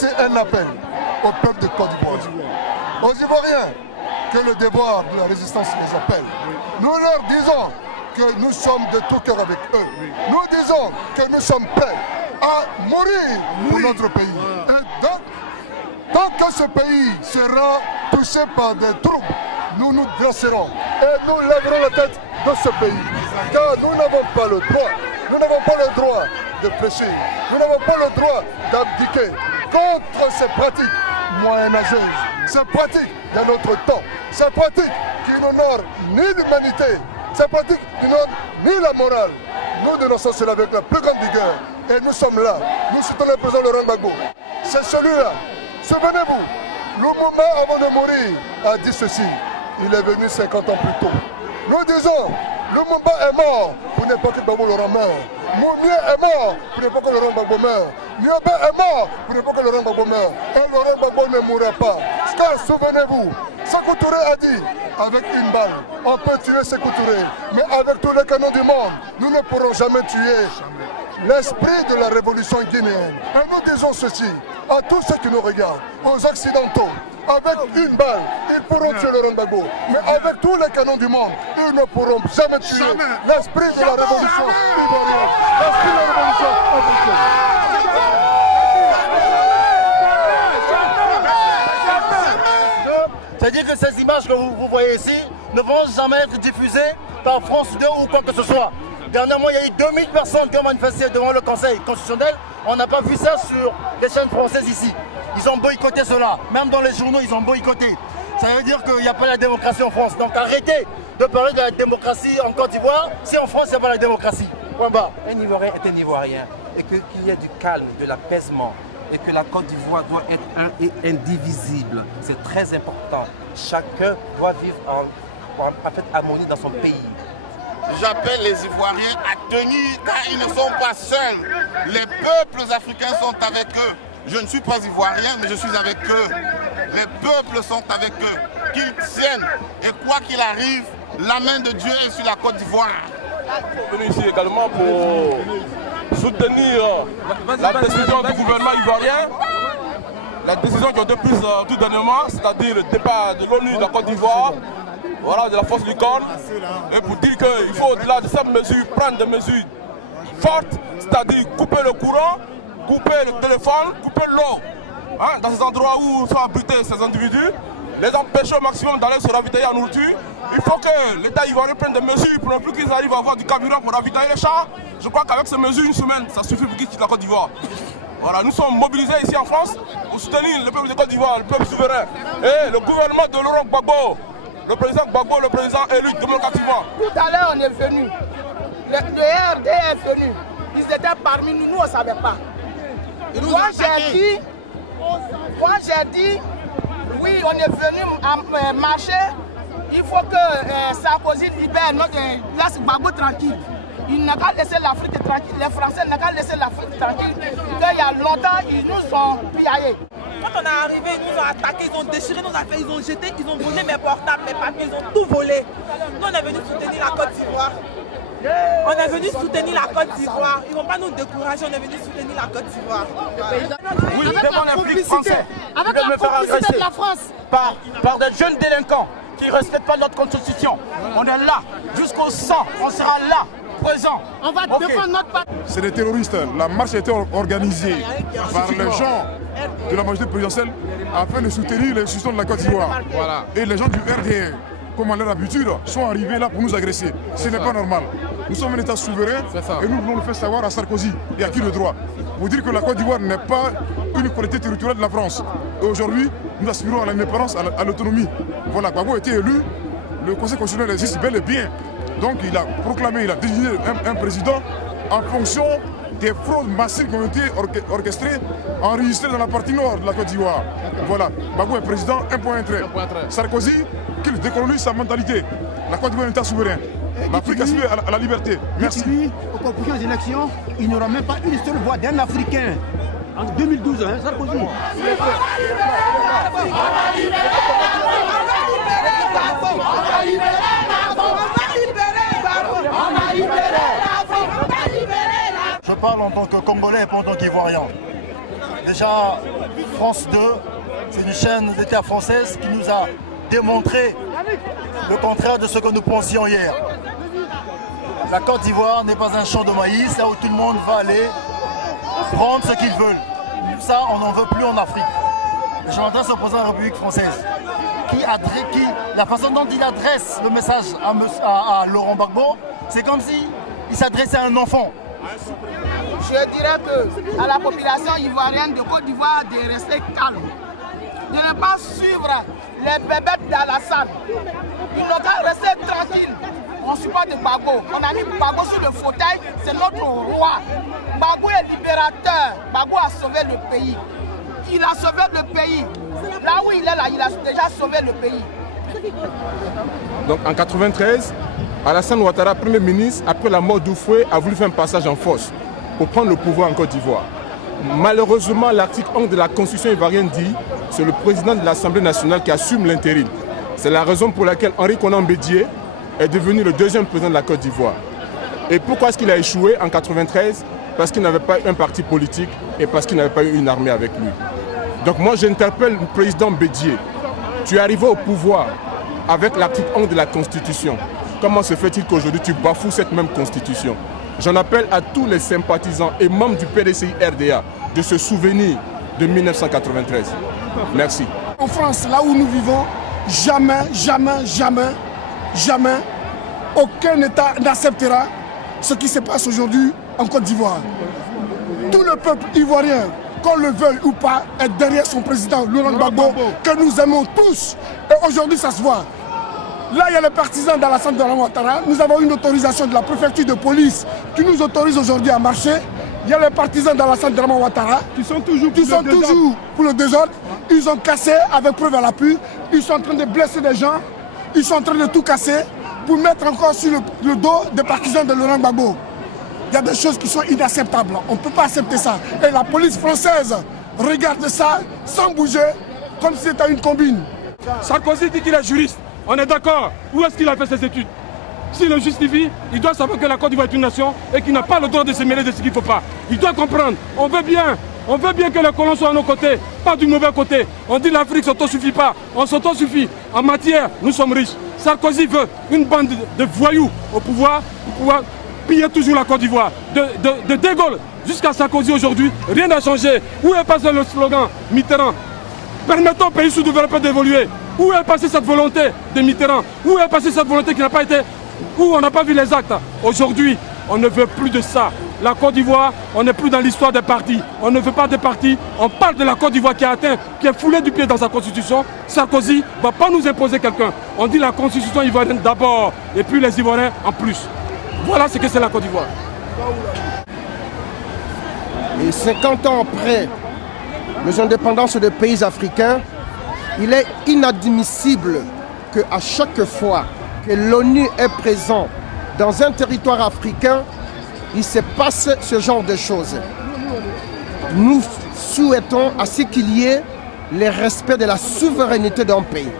lancer un appel au peuple de Côte d'Ivoire, aux Ivoiriens, que le devoir de la résistance les appelle. Nous leur disons que nous sommes de tout cœur avec eux. Nous disons que nous sommes prêts à mourir pour notre pays. Et donc, tant que ce pays sera touché par des troubles, nous nous dresserons et nous lèverons la tête de ce pays. Car nous n'avons pas le droit, nous n'avons pas le droit de prêcher, nous n'avons pas le droit d'abdiquer contre ces pratiques moyenâgeuses, ces pratiques de notre temps, ces pratiques qui n'honorent ni l'humanité, ces pratiques qui n'honorent ni la morale. Nous dénonçons cela avec la plus grande vigueur et nous sommes là, nous soutenons le président Laurent Gbagbo. C'est celui-là, souvenez-vous, Lumumba avant de mourir a dit ceci, il est venu 50 ans plus tôt. Nous disons, Lumumba est mort pour ne pas que Gbagbo Laurent meure. Momié est mort pour ne pas que Laurent Gbagbo meure. Niobé est mort pour ne pas que Laurent Gbagbo meure. Et Laurent Gbagbo ne mourra pas. Car souvenez-vous, Sékou Touré a dit, avec une balle, on peut tuer Sékou Touré, mais avec tous les canons du monde, nous ne pourrons jamais tuer l'esprit de la révolution guinéenne. Et nous disons ceci à tous ceux qui nous regardent, aux Occidentaux. Avec une balle, ils pourront tuer Laurent Gbagbo. Mais avec tous les canons du monde, ils ne pourront jamais tuer l'esprit de la révolution ivoirienne. L'esprit de la révolution africaine. C'est-à-dire que ces images que vous voyez ici ne vont jamais être diffusées par France 2 ou quoi que ce soit. Dernièrement, il y a eu 2000 personnes qui ont manifesté devant le Conseil constitutionnel. On n'a pas vu ça sur les chaînes françaises ici. Ils ont boycotté cela. Même dans les journaux, ils ont boycotté. Ça veut dire qu'il n'y a pas la démocratie en France. Donc arrêtez de parler de la démocratie en Côte d'Ivoire si en France, il n'y a pas la démocratie. Point barre. Un Ivoirien est un Ivoirien. Et qu'il y ait du calme, de l'apaisement. Et que la Côte d'Ivoire doit être un et indivisible. C'est très important. Chacun doit vivre en parfaite harmonie dans son pays. J'appelle les Ivoiriens à tenir car ils ne sont pas seuls. Les peuples africains sont avec eux. Je ne suis pas ivoirien, mais je suis avec eux. Les peuples sont avec eux. Qu'ils tiennent. Et quoi qu'il arrive, la main de Dieu est sur la Côte d'Ivoire. Je suis venu ici également pour soutenir la décision du gouvernement ivoirien. La décision qui a été prise tout dernièrement, c'est-à-dire le départ de l'ONU de la Côte d'Ivoire. Voilà, de la force du corps, et pour dire qu'il faut au-delà de cette mesure prendre des mesures fortes, c'est-à-dire couper le courant, couper le téléphone, couper l'eau. Hein, dans ces endroits où sont abrités ces individus, les empêcher au maximum d'aller se ravitailler en nourriture. Il faut que l'État ivoirien prenne des mesures pour ne plus qu'ils arrivent à avoir du carburant pour ravitailler les champs. Je crois qu'avec ces mesures, une semaine, ça suffit pour qu'ils quittent la Côte d'Ivoire. Voilà, nous sommes mobilisés ici en France pour soutenir le peuple de Côte d'Ivoire, le peuple souverain. Et le gouvernement de Laurent Gbagbo, le président Gbagbo, le président élu démocratiquement. Tout à l'heure, on est venu. Le RD est venu. Ils étaient parmi nous, nous on ne savait pas. Quand j'ai dit, oui, on est venu marcher, il faut que Sarkozy libère notre laisse Gbagbo tranquille. Il n'a qu'à laisser l'Afrique tranquille. Les Français n'ont qu'à laisser l'Afrique tranquille. Il y a longtemps, ils nous ont pillaillés. Quand on est arrivé, ils nous ont attaqués, ils ont déchiré nos affaires, ils ont jeté, ils ont volé mes portables, mes papiers, ils ont tout volé. Nous, on est venu soutenir la Côte d'Ivoire. On est venu soutenir la Côte d'Ivoire. Ils ne vont pas nous décourager, on est venu soutenir la Côte d'Ivoire. Oui, devant un flic français, avec la complicité de la France. Par des jeunes délinquants qui ne respectent pas notre constitution. On est là, jusqu'au sang, on sera là. Présent. On va défendre notre patrie. C'est des terroristes. La marche a été organisée par les gens de la majorité présidentielle afin de soutenir les institutions de la Côte d'Ivoire. Voilà. Et les gens du RDR, comme à leur habitude, sont arrivés là pour nous agresser. Ce n'est pas normal. Nous sommes un État souverain et nous voulons le faire savoir à Sarkozy et à qui le droit. Vous dire que la Côte d'Ivoire n'est pas une collectivité territoriale de la France. Et aujourd'hui, nous aspirons à l'indépendance, à l'autonomie. Voilà, Gbagbo a été élu, le Conseil constitutionnel existe bel et bien. Donc il a proclamé, il a désigné un président en fonction des fraudes massives qui ont été orchestrées, enregistrées dans la partie nord de la Côte d'Ivoire. Voilà, Gbagbo est président, un point un trait. Sarkozy, qu'il décolonise sa mentalité. La Côte d'Ivoire est un État souverain. L'Afrique aspire à la liberté. Merci. Aux conclusions des élections, il n'y aura même pas une seule voix d'un Africain. En 2012, hein, Sarkozy. Je parle en tant que Congolais et pas en tant qu'Ivoirien. Déjà, France 2, c'est une chaîne d'État française qui nous a démontré le contraire de ce que nous pensions hier. La Côte d'Ivoire n'est pas un champ de maïs, là où tout le monde va aller prendre ce qu'ils veulent. Ça, on n'en veut plus en Afrique. Et je m'adresse au président de la République française, la façon dont il adresse le message à Laurent Gbagbo, c'est comme s'il s'adressait à un enfant. Je dirais que à la population ivoirienne de Côte d'Ivoire de rester calme, de ne pas suivre les bébêtes d'Alassane. Ils n'ont qu'à rester tranquilles. On supporte Gbagbo. On a mis Gbagbo sur le fauteuil, c'est notre roi. Gbagbo est libérateur. Gbagbo a sauvé le pays. Il a sauvé le pays. Là où il est là, il a déjà sauvé le pays. Donc en 1993, Alassane Ouattara, Premier ministre, après la mort d'Oufoué, a voulu faire un passage en force pour prendre le pouvoir en Côte d'Ivoire. Malheureusement, l'article 11 de la Constitution ivoirienne dit que c'est le président de l'Assemblée nationale qui assume l'intérim. C'est la raison pour laquelle Henri Konan Bédié est devenu le deuxième président de la Côte d'Ivoire. Et pourquoi est-ce qu'il a échoué en 1993? Parce qu'il n'avait pas un parti politique et parce qu'il n'avait pas eu une armée avec lui. Donc moi j'interpelle le président Bédié. Tu es arrivé au pouvoir avec l'article 11 de la Constitution. Comment se fait-il qu'aujourd'hui tu bafoues cette même Constitution? J'en appelle à tous les sympathisants et membres du PDCI RDA de se souvenir de 1993. Merci. En France, là où nous vivons, jamais, aucun État n'acceptera ce qui se passe aujourd'hui en Côte d'Ivoire. Tout le peuple ivoirien, qu'on le veuille ou pas, est derrière son président Laurent Gbagbo, que nous aimons tous. Et aujourd'hui, ça se voit. Là, il y a les partisans d'Alassane Ouattara. Nous avons une autorisation de la préfecture de police qui nous autorise aujourd'hui à marcher. Il y a les partisans d'Alassane Ouattara qui sont toujours pour le désordre. Ils ont cassé avec preuve à l'appui. Ils sont en train de blesser des gens. Ils sont en train de tout casser pour mettre encore sur le dos des partisans de Laurent Gbagbo. Il y a des choses qui sont inacceptables. On ne peut pas accepter ça. Et la police française regarde ça sans bouger, comme si c'était une combine. Sarkozy dit qu'il est juriste. On est d'accord. Où est-ce qu'il a fait ses études? S'il le justifie, il doit savoir que la Côte d'Ivoire est une nation et qu'il n'a pas le droit de se mêler de ce qu'il ne faut pas. Il doit comprendre. On veut bien que les colons soient à nos côtés, pas du mauvais côté. On dit l'Afrique ne s'autosuffit pas. On s'autosuffit. En matière, nous sommes riches. Sarkozy veut une bande de voyous au pouvoir pour pouvoir piller toujours la Côte d'Ivoire. De Gaulle jusqu'à Sarkozy aujourd'hui, rien n'a changé. Où est passé le slogan Mitterrand? Permettons au pays sous-développé d'évoluer. Où est passée cette volonté de Mitterrand? Où est passée cette volonté qui n'a pas été... Où on n'a pas vu les actes? Aujourd'hui, on ne veut plus de ça. La Côte d'Ivoire, on n'est plus dans l'histoire des partis. On ne veut pas des partis. On parle de la Côte d'Ivoire qui est foulée du pied dans sa constitution. Sarkozy ne va pas nous imposer quelqu'un. On dit la constitution ivoirienne d'abord et puis les Ivoiriens en plus. Voilà ce que c'est la Côte d'Ivoire. Et 50 ans après les indépendances des pays africains, il est inadmissible qu'à chaque fois que l'ONU est présent dans un territoire africain, il se passe ce genre de choses. Nous souhaitons à ce qu'il y ait le respect de la souveraineté d'un pays.